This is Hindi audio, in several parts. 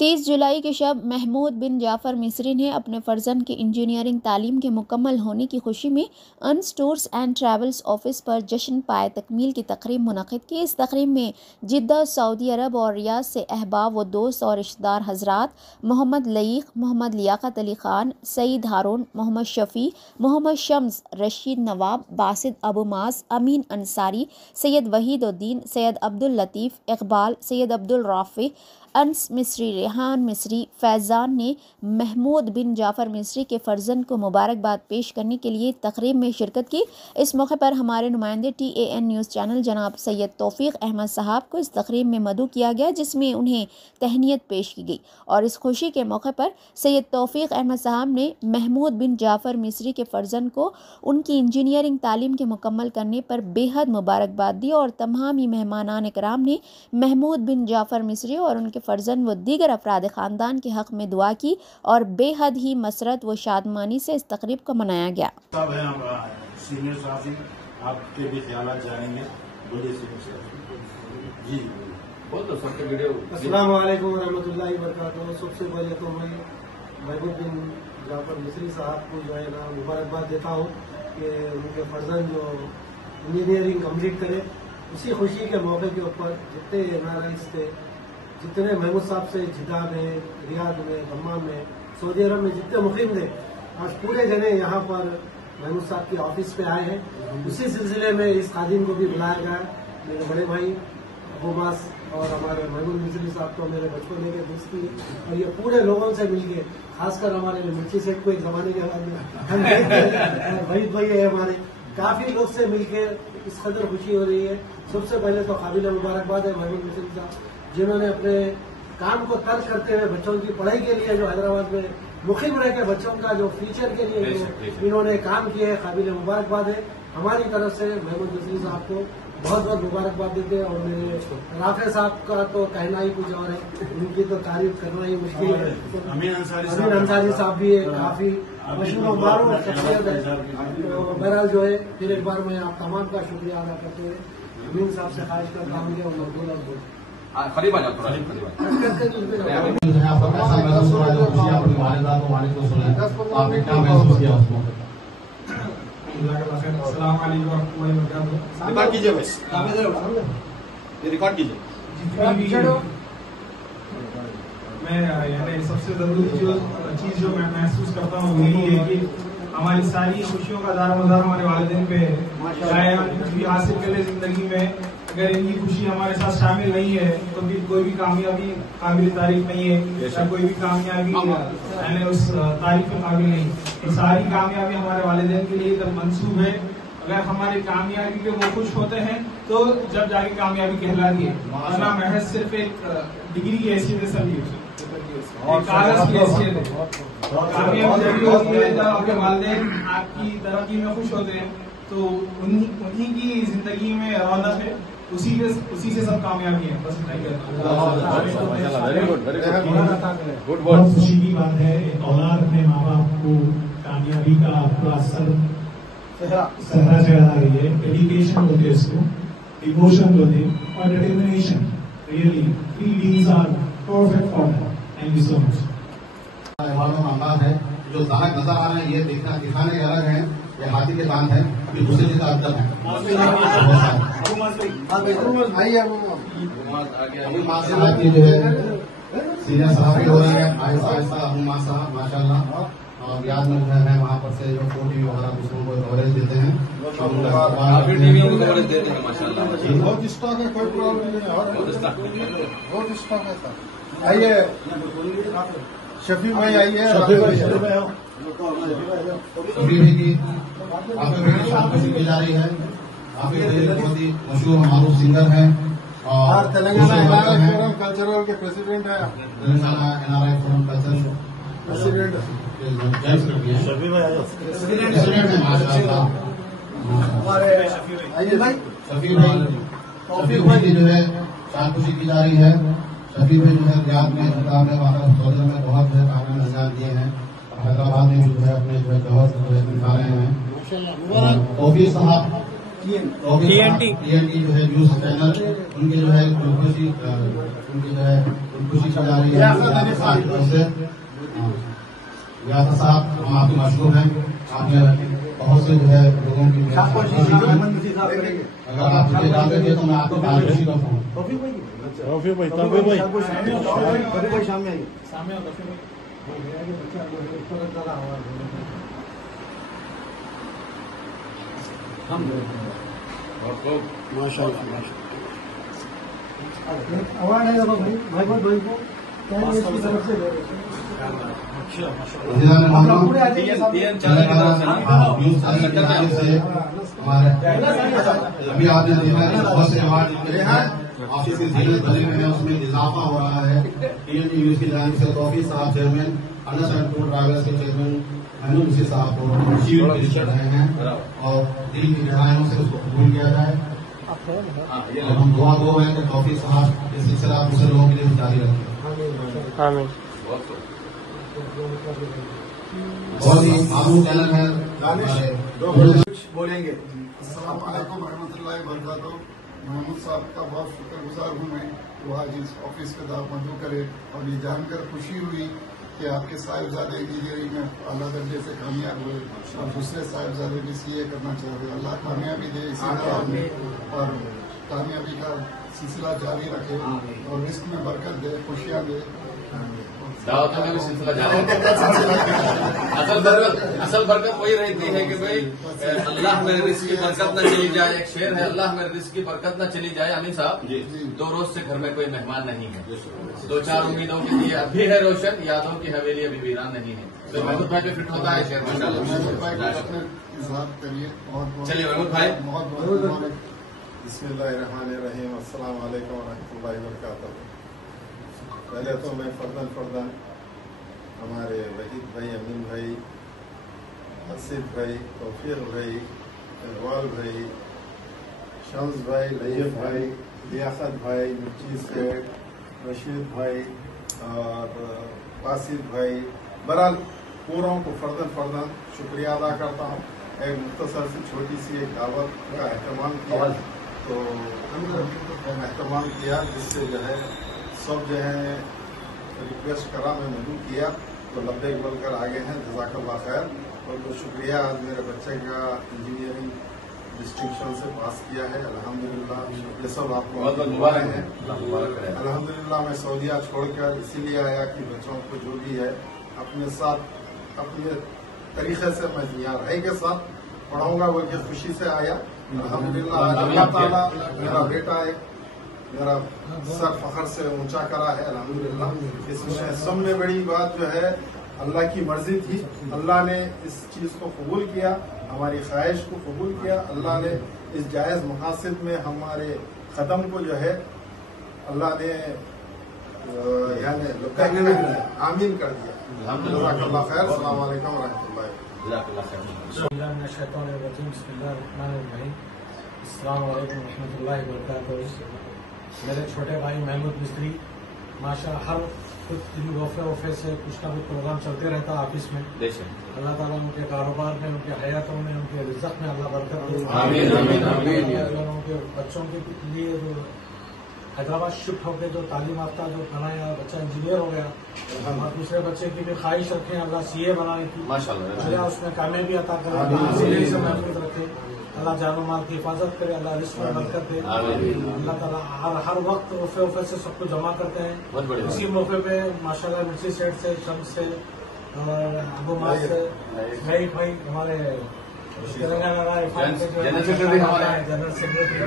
30 जुलाई के शब महमूद बिन जाफ़र मिस्री ने अपने फ़र्जंद की इंजीनियरिंग तालीम के मुकम्मल होने की खुशी में Anas tours and travels office पर जश्न पाए तकमील की तकरीब मुनक़िद की। इस तकरीब में जिद्दा, सऊदी अरब और रियाद से अहबाब व दोस्त और रिश्तेदार हज़रात मोहम्मद लईक़, मोहम्मद लियाक़त अली ख़ान, सईद हारून, मोहम्मद शफ़ी, मोहम्मद शम्स, रशीद नवाब, बासित अबू मास, अमीन अंसारी, सैयद वहीद उद्दीन, सैयद अब्दुल लतीफ़, इक़बाल, सैयद अब्दुल राफ़ी, अनस मिस्री, रेहान मिस्री, फैज़ान ने महमूद बिन जाफ़र मिस्री के फ़र्जंद को मुबारकबाद पेश करने के लिए तकरीब में शिरकत की। इस मौके पर हमारे नुमाइंदे TAN न्यूज़ चैनल जनाब सैयद तौफ़ीक़ अहमद साहब को इस तकरीब में मदऊ किया गया, जिसमें उन्हें तहनीत पेश की गई। और इस खुशी के मौके पर सैयद तौफ़ीक़ अहमद साहब ने महमूद बिन जाफ़र मिस्री के फ़र्जंद को उनकी इंजीनियरिंग तालीम के मुकम्मल करने पर बेहद मुबारकबाद दी और तमाम ही मेहमानान इकराम ने महमूद बिन जाफ़र मिस्री और उनके फ़र्जंद व दीगर अफराद ख़ानदान के हक़ में दुआ की और बेहद ही मसरत व शादमानी से इस तकरीब को मनाया गया। सीनियर साथी आपके भी ख्यालात जानेंगे। जी अस्सलाम वालेकुम रहमतुल्लाहि व बरकातहू। सबसे पहले तो मैं महमूद बिन जाफ़र मिस्री साहब को जो है ना मुबारकबाद देता हूँ कि उनके फर्जंद जो इंजीनियरिंग कंप्लीट करे। उसी खुशी के मौके के ऊपर जितने NRIs थे, जितने महमूद साहब से जिद्दा में, रियाद में, दम्माम में, सऊदी अरब में जितने मुकीम थे, आज पूरे जने यहाँ पर महमूद साहब की ऑफिस पे आए हैं। उसी सिलसिले में इस खादिम को भी बुलाया गया। मेरे बड़े भाई अबू मास और हमारे महमूद मिस्री साहब को मेरे बचपन के दोस्ती और ये पूरे लोगों से मिलके, खासकर हमारे मिर्ची सेठ को एक जमाने के बाद में वहीद भाई है हमारे, काफी लोग से मिलके इस कदर खुशी हो रही है। सबसे पहले तो काबिल मुबारकबाद है महमूद मिस्री साहब, जिन्होंने अपने काम को तर्क करते हुए बच्चों की पढ़ाई के लिए जो हैदराबाद में मुकीम रह के बच्चों का जो फ्यूचर के लिए इन्होंने काम किया है, काबिल मुबारकबाद है। हमारी तरफ से महमूद मिस्री साहब को बहुत बहुत मुबारकबाद देते हैं। और मेरे राफे साहब का तो कहना ही कुछ और है, उनकी तो तारीफ करना ही मुश्किल है। अमीन अंसारी साहब भी है, काफी मशहूर मारूफ शख्सियत है। तो बहरहाल जो है फिर एक बार मैं आप तमाम का शुक्रिया अदा करते हुए अमीन साहब से ख्वाहिश करता हूँ कि उन्होंने खरीब आ जाओ थोड़ा खरीब रिकॉर्ड कीजिए, रिकॉर्ड कीजिए। मैं यानी सबसे जरूरी जो चीज जो मैं महसूस करता हूँ वही है कि हमारी सारी खुशियों का दारोमदार हमारे वालिदैन पे है। चाहे हम कुछ भी हासिल करें जिंदगी में, अगर इनकी खुशी हमारे साथ शामिल नहीं है तो फिर कोई भी कामयाबी काबिल तारीफ नहीं है, या कोई भी कामयाबी यानी उस तारीफ के काबिल नहीं। तो सारी कामयाबी हमारे वालिदैन के लिए तब मंसूब है। अगर हमारी कामयाबी पे वो खुश होते हैं तो जब जाके कामयाबी कहलाती है, वरना महज सिर्फ एक डिग्री की हैसियत है, सभी कागज की हैसियत है। कामयाबी जब होती है जब आपके वालिदैन आपकी तरक्की में खुश होते हैं, तो उन्हीं की जिंदगी में रौनक है, उसी से सब कामयाबी है। बस इतना ही गुड। बहुत खुशी की बात है औलाद अपने माँ बाप को कामयाबी का पूरा सहरा चढ़ा रही है। डेडिकेशन बोलते हैं इसको, डिवोशन बोलते हैं, और determination. Really 3 Ds are perfect for that. Thank you so much. अंदाज है जो दानत नजर आ रहे हैं, ये दिखाने के अलग है, ये हाथी के दांत है, ये दूसरे चीज अंदर है। अभी माशाल्लाह की जो है सीनियर सहाफी हो रही है, आहिस्ता आहिस्ता अबू माशाल्लाह। और याद में जो है वहाँ पर से जो फोटो वगैरह दूसरों को कवरेज देते हैं, कवरेज देते हैं माशाल्लाह। बहुत स्टॉक है, कोई प्रॉब्लम नहीं है, बहुत स्टॉक है सर। आइए शफी भाई, आइए शफी भाई की आपके बेटी शादी की जा रही है। आपके बेटे बहुत ही मशहूर मारूफ सिंगर है और तेलंगाना NRI फोरम कल्चरल के प्रेसिडेंट है। Telangana NRI forum cultural president Shafi है माशाल्लाह। आइए भाई, शफी भाई की जो है शान खुशी की जा रही है। शफी भाई जो है रियाद में, जिद्दा में, सऊदी में बहुत जो है कामयाब अंजाम दिए हैं। हैदराबाद में जो है अपने जो है जौहर जो है निभा रहे हैं। तौफीक साहब TNT जो है न्यूज चैनल, उनके जो है खुशी की जा रही है। व्यासा साहब, हम आपके मशहूर हैं, आपने बहुत से जो है लोगों की अगर आप मुझे डाल देंगे तो मैं आपको बात खुशी करता हूँ। अवार्ड है भाई भागवत भाई को इसकी तरफ से हमारे अभी आपने देखा है बहुत से अवार्ड ऑफिस के जिले बने हुए हैं, उसमें इजाफा हो रहा है। TNT न्यूज की जानिब से तौफीक साहब chairman, Anas and tour travels के चेयरमैन महमूद मुसी साहब को शील्ड पेश कर रहे हैं और दिल की गहराइयों से उसको कबूल किया जाए। और हम दुआ दो हैं कि तौफीक साहब इस सिलसिला दूसरे लोगों के लिए जारी रखें। बहुत ही मामूल चैनल है। बोलेंगे। अस्सलाम वालेकुम रहमतुल्लाहि व बरकातहू। महमूद साहब का बहुत शुक्रगुजार हूँ मैं, वो आज इस ऑफिस का दावबंदी करे और ये जानकर खुशी हुई कि आपके साहिबजादे इंजीनियरिंग में अल्लाह दर्जे से कामयाब हुए और दूसरे साहिबजादे भी CA करना चाह रहे। अल्लाह कामयाबी दे इसी तरह में और कामयाबी का सिलसिला जारी रखे और रिस्क में बरकत दे, खुशियाँ दे। दावतों में भी सिलसिला जारी है। असल बरकत वही रहती है कि भाई अल्लाह मेरे रिस्क की बरकत न चली जाए। एक शेर है, अल्लाह मेरे रिस्क की बरकत न चली जाए। अमीन साहब, 2 रोज से घर में कोई मेहमान नहीं है, 2-4 उम्मीदों के लिए अभी है रोशन, यादों की हवेली अभी वीरान नहीं है। तो महमूद भाई पे फिट होता है शेर। महमूद भाई को अपने इजहार करिए। चलिए महमूद भाई। बहुत बिस्मिल्लाहिर्रहमानिर्रहीम। अस्सलाम वालेकुम वरहमतुल्लाहि वबरकातुहू। पहले तो मैं फर्दन हमारे वहीद भाई, अमीन भाई, आसिफ भाई, तौफीक भाई, इकबाल भाई, शम्स भाई, लयीफ भाई, लियाकत भाई, मिर्ची सेठ, रशीद भाई और बासित भाई, बहरहाल पूरों को फर्दन शुक्रिया अदा करता हूँ। एक मुख्तसर सी छोटी सी एक दावत का एहतमाम किया, तो एहतमाम किया जिससे जो है सब जो है रिक्वेस्ट करा, मैं मदू किया तो लब्बैक बोलकर आगे हैं। जज़ाकल्लाह खैर। और तो शुक्रिया, आज मेरे बच्चे का इंजीनियरिंग डिस्टिंक्शन से पास किया है अल्हम्दुलिल्लाह। ये सब आपको मुबारक है। अल्हम्दुलिल्लाह मैं सऊदीया छोड़कर इसीलिए आया कि बच्चों को जो भी है अपने साथ अपने तरीके से मैं यहाँ रह के साथ पढ़ाऊंगा बोल के खुशी से आया। अल्हम्दुलिल्लाह अल्लाह ताला मेरा बेटा एक मेरा सर फखर से ऊंचा करा है अल्हम्दुलिल्लाह। इसमें सबसे बड़ी बात जो है अल्लाह की मर्जी थी, अल्लाह ने इस चीज को कबूल किया, हमारी ख्वाहिश को कबूल किया। अल्लाह ने इस जायज मकासद में हमारे कदम को जो है अल्लाह ने यानी आमीन कर दिया। जज़ाकल्लाह खैर। अस्सलाम वालेकुम रहमतुल्लाहि। अस्सलाम वालेकुम रहमतुल्लाहि वबरकातुहू। मेरे छोटे भाई महमूद मिस्त्री माशाअल्लाह हर कुछ वफे से कुछ ना कुछ प्रोग्राम चलते रहता है ऑफिस में। अल्लाह ताला उनके कारोबार में, उनके हयातों में, उनके रिज़्क़ में अल्लाह बरकत दे। उनके बच्चों के लिए जो हैदराबाद शिफ्ट होकर जो तालीम याफ्ता जो बनाया बच्चा इंजीनियर हो गया, और दूसरे बच्चे की भी ख्वाहिश रखें अल्लाह CA बनाने की, अल्लाह उसमें कामयाबी अता करे, महफूज रखे, अल्लाह जानो माल की हिफाजत करे, अल्लाह रिस्क में बरकत दे। अल्लाह ताला हर वक्त वफे से सबको जमा करते हैं। इसी मौके पे माशाल्लाह मिर्ची सेठ से, शम्स से और अबू मास से, रईफ भाई हमारे तेलंगाना जनरल सेक्रेटरी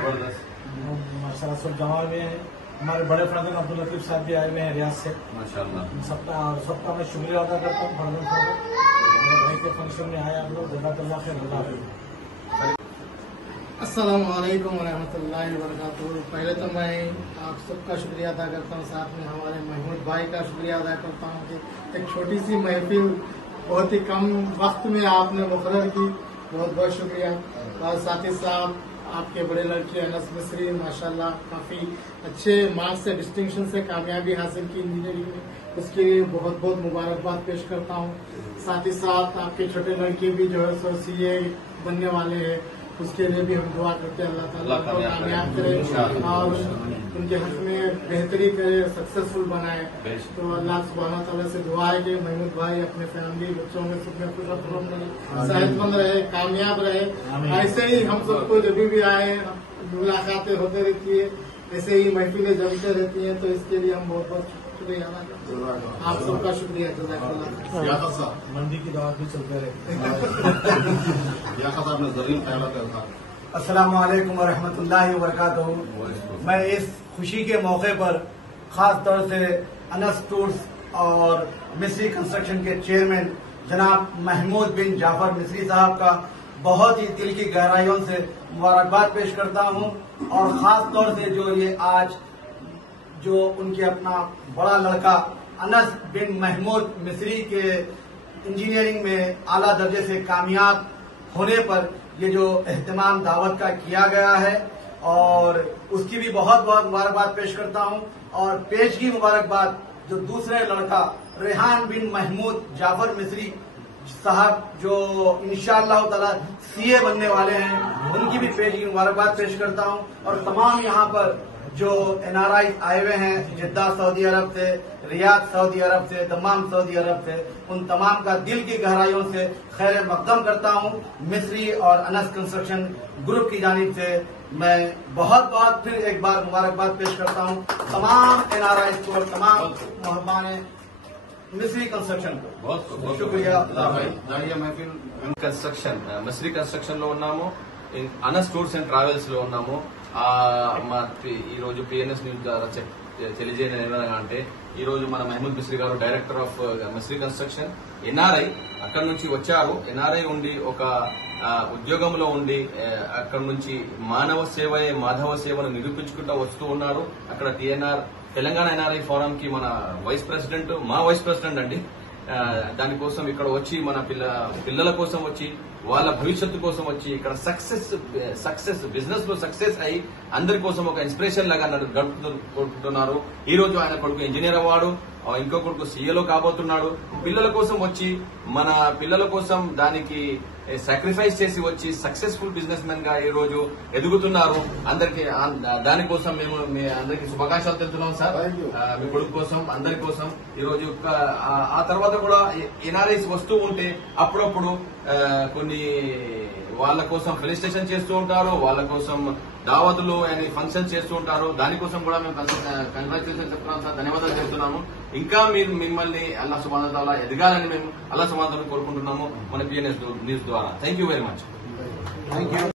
माशाल्लाह सब जमा हुए हैं। हमारे बड़े फर्जन अब्दुल लतीफ साहब भी आए हुए हैं रियाज से माशाल्लाह। सबका मैं शुक्रिया अदा करता हूँ। फर्जन साहब भाई के फंक्शन में आए आप लोग, जज़ाकल्लाह खैर। अस्सलाम वालेकुम रहमतुल्लाहि व बरकातुहू। पहले तो मैं आप सबका शुक्रिया अदा करता हूँ, साथ में हमारे महमूद भाई का शुक्रिया अदा करता हूँ कि एक छोटी सी महफिल बहुत ही कम वक्त में आपने मुकर्रर की, बहुत बहुत शुक्रिया। और साथ ही साथ आपके बड़े लड़के अनस मिस्री माशाल्लाह काफी अच्छे मार्क्स से डिस्टिंक्शन से कामयाबी हासिल की इंजीनियरिंग में, उसके लिए बहुत बहुत मुबारकबाद पेश करता हूँ। साथ ही साथ आपके छोटे लड़के भी जो है सो CA बनने वाले हैं, उसके लिए भी हम दुआ करते हैं अल्लाह ताला उनको कामयाब करे और उनके हक में बेहतरी करे, सक्सेसफुल बनाए। तो अल्लाह सुब्हानहू तआला से दुआ है कि महमूद भाई अपने फैमिली बच्चों में सब में खुश सेहतमंद रहे, कामयाब रहे। ऐसे ही हम सबको जब भी आए मुलाकातें होते रहती है, ऐसे ही महफिलें जमते रहती हैं। तो इसके लिए हम बहुत बहुत शुक्रिया अदा करते हैं, आप सबका शुक्रिया जज़ाकल्लाह। मंदी की दावत भी चलते रहे। अस्सलाम वालेकुम व रहमतुल्लाहि व बरकातहू। मैं इस खुशी के मौके पर खास तौर से अनस टूर्स और मिस्री कंस्ट्रक्शन के चेयरमैन जनाब महमूद बिन जाफर मिस्री साहब का बहुत ही दिल की गहराइयों से मुबारकबाद पेश करता हूं। और खास तौर से जो ये आज जो उनके अपना बड़ा लड़का अनस बिन महमूद मिस्री के इंजीनियरिंग में आला दर्जे से कामयाब होने पर ये जो एहतमाम दावत का किया गया है, और उसकी भी बहुत बहुत मुबारकबाद पेश करता हूं। और पेशगी मुबारकबाद जो दूसरे लड़का रेहान बिन महमूद जाफर मिस्री साहब जो इंशाअल्लाह ताला सीए बनने वाले हैं, उनकी भी पेशगी मुबारकबाद पेश करता हूं। और तमाम यहाँ पर जो एनआरआई आए हुए हैं जिद्दा सऊदी अरब से, रियाद सऊदी अरब से, दमाम सऊदी अरब से, उन तमाम का दिल की गहराइयों से खैर मकदम करता हूं। मिस्री और अनस कंस्ट्रक्शन ग्रुप की जानिब से मैं बहुत बहुत फिर एक बार मुबारकबाद पेश करता हूं तमाम एनआरआई को और तमाम मेहमान मिस्री कंस्ट्रक्शन को बहुत शुक्रिया। కన్స్ట్రక్షన్ మిస్రీ కన్స్ట్రక్షన్ లో ఉన్నాము, అనస్ టూర్స్ అండ్ ట్రావెల్స్ లో ఉన్నాము. ఈ రోజు పిఎన్ఎస్ న్యూస్ ద్వారా తెలియజేయడం ఏమనగా అంటే ఈ రోజు మన మహమూద్ మిస్రీ గారు director of Misri construction NRI అక్కడ నుంచి వచ్చారు. ఎన్ఆర్ఐ ఉండి ఒక ఉద్యోగంలో ఉండి అక్కడ నుంచి మానవ సేవయే మాధవ సేవను నిరూపించుకుంటూ వస్తూ ఉన్నారు. అక్కడ టీఎన్ఆర్ తెలంగాణ ఎన్ఆర్ఐ ఫోరం కి మన వైస్ ప్రెసిడెంట్, మా వైస్ ప్రెసిడెంట్ అండి. దానికోసం ఇక్కడ వచ్చి మన పిల్లల కోసం వచ్చి వాళ్ళ భవిష్యత్తు కోసం వచ్చి ఇక్కడ సక్సెస్ బిజినెస్ లో సక్సెస్ అయ్యి అందరి కోసం ఒక ఇన్స్పిరేషన్ లాగా గడుపుతున్నారు. ఈ రోజు ఆయన కొడుకు ఇంజనీర్ అవ్వాడు, ఇంకో కొడుకు సీఏలో కాబోతున్నాడు. పిల్లల కోసం వచ్చి మన పిల్లల కోసం దానికి సాక్రిఫైస్ చేసి వచ్చి సక్సెస్ఫుల్ బిజినెస్ మెన్ గా ఈ రోజు ఎదుగుతున్నారు. అందరికి దానికోసం మేము మీ అందరికి శుభాకాంక్షలు తెలుపుతున్నాం సార్. మీ కొడుకు కోసం అందరి కోసం ఈ రోజు ఆ తర్వాత కూడా ఎన్ఆర్ఐస్ వస్తూ ఉంటే అప్పుడప్పుడు కొన్ని వాళ్ళ కోసం ఫెలిసిటేషన్ చేస్తూ ఉంటారు, వాళ్ళ కోసం దావతులు అండ్ ఫంక్షన్ చేస్తూ ఉంటారు. దానికోసం కూడా మేము కంగ్రాచులేషన్ చెప్తున్నాం సార్, ధన్యవాదాలు చెప్తున్నాము. ఇంకా మీరు మిమ్మల్ని అల్లాహ్ సుబ్హానహు వ తఆలా ఎదగాలని మేము అల్లాహ్ సుబ్హానహు వ తఆలా కోరుకుంటున్నాము మన పిఎన్ఎస్ న్యూస్ ద్వారా. Thank you very much.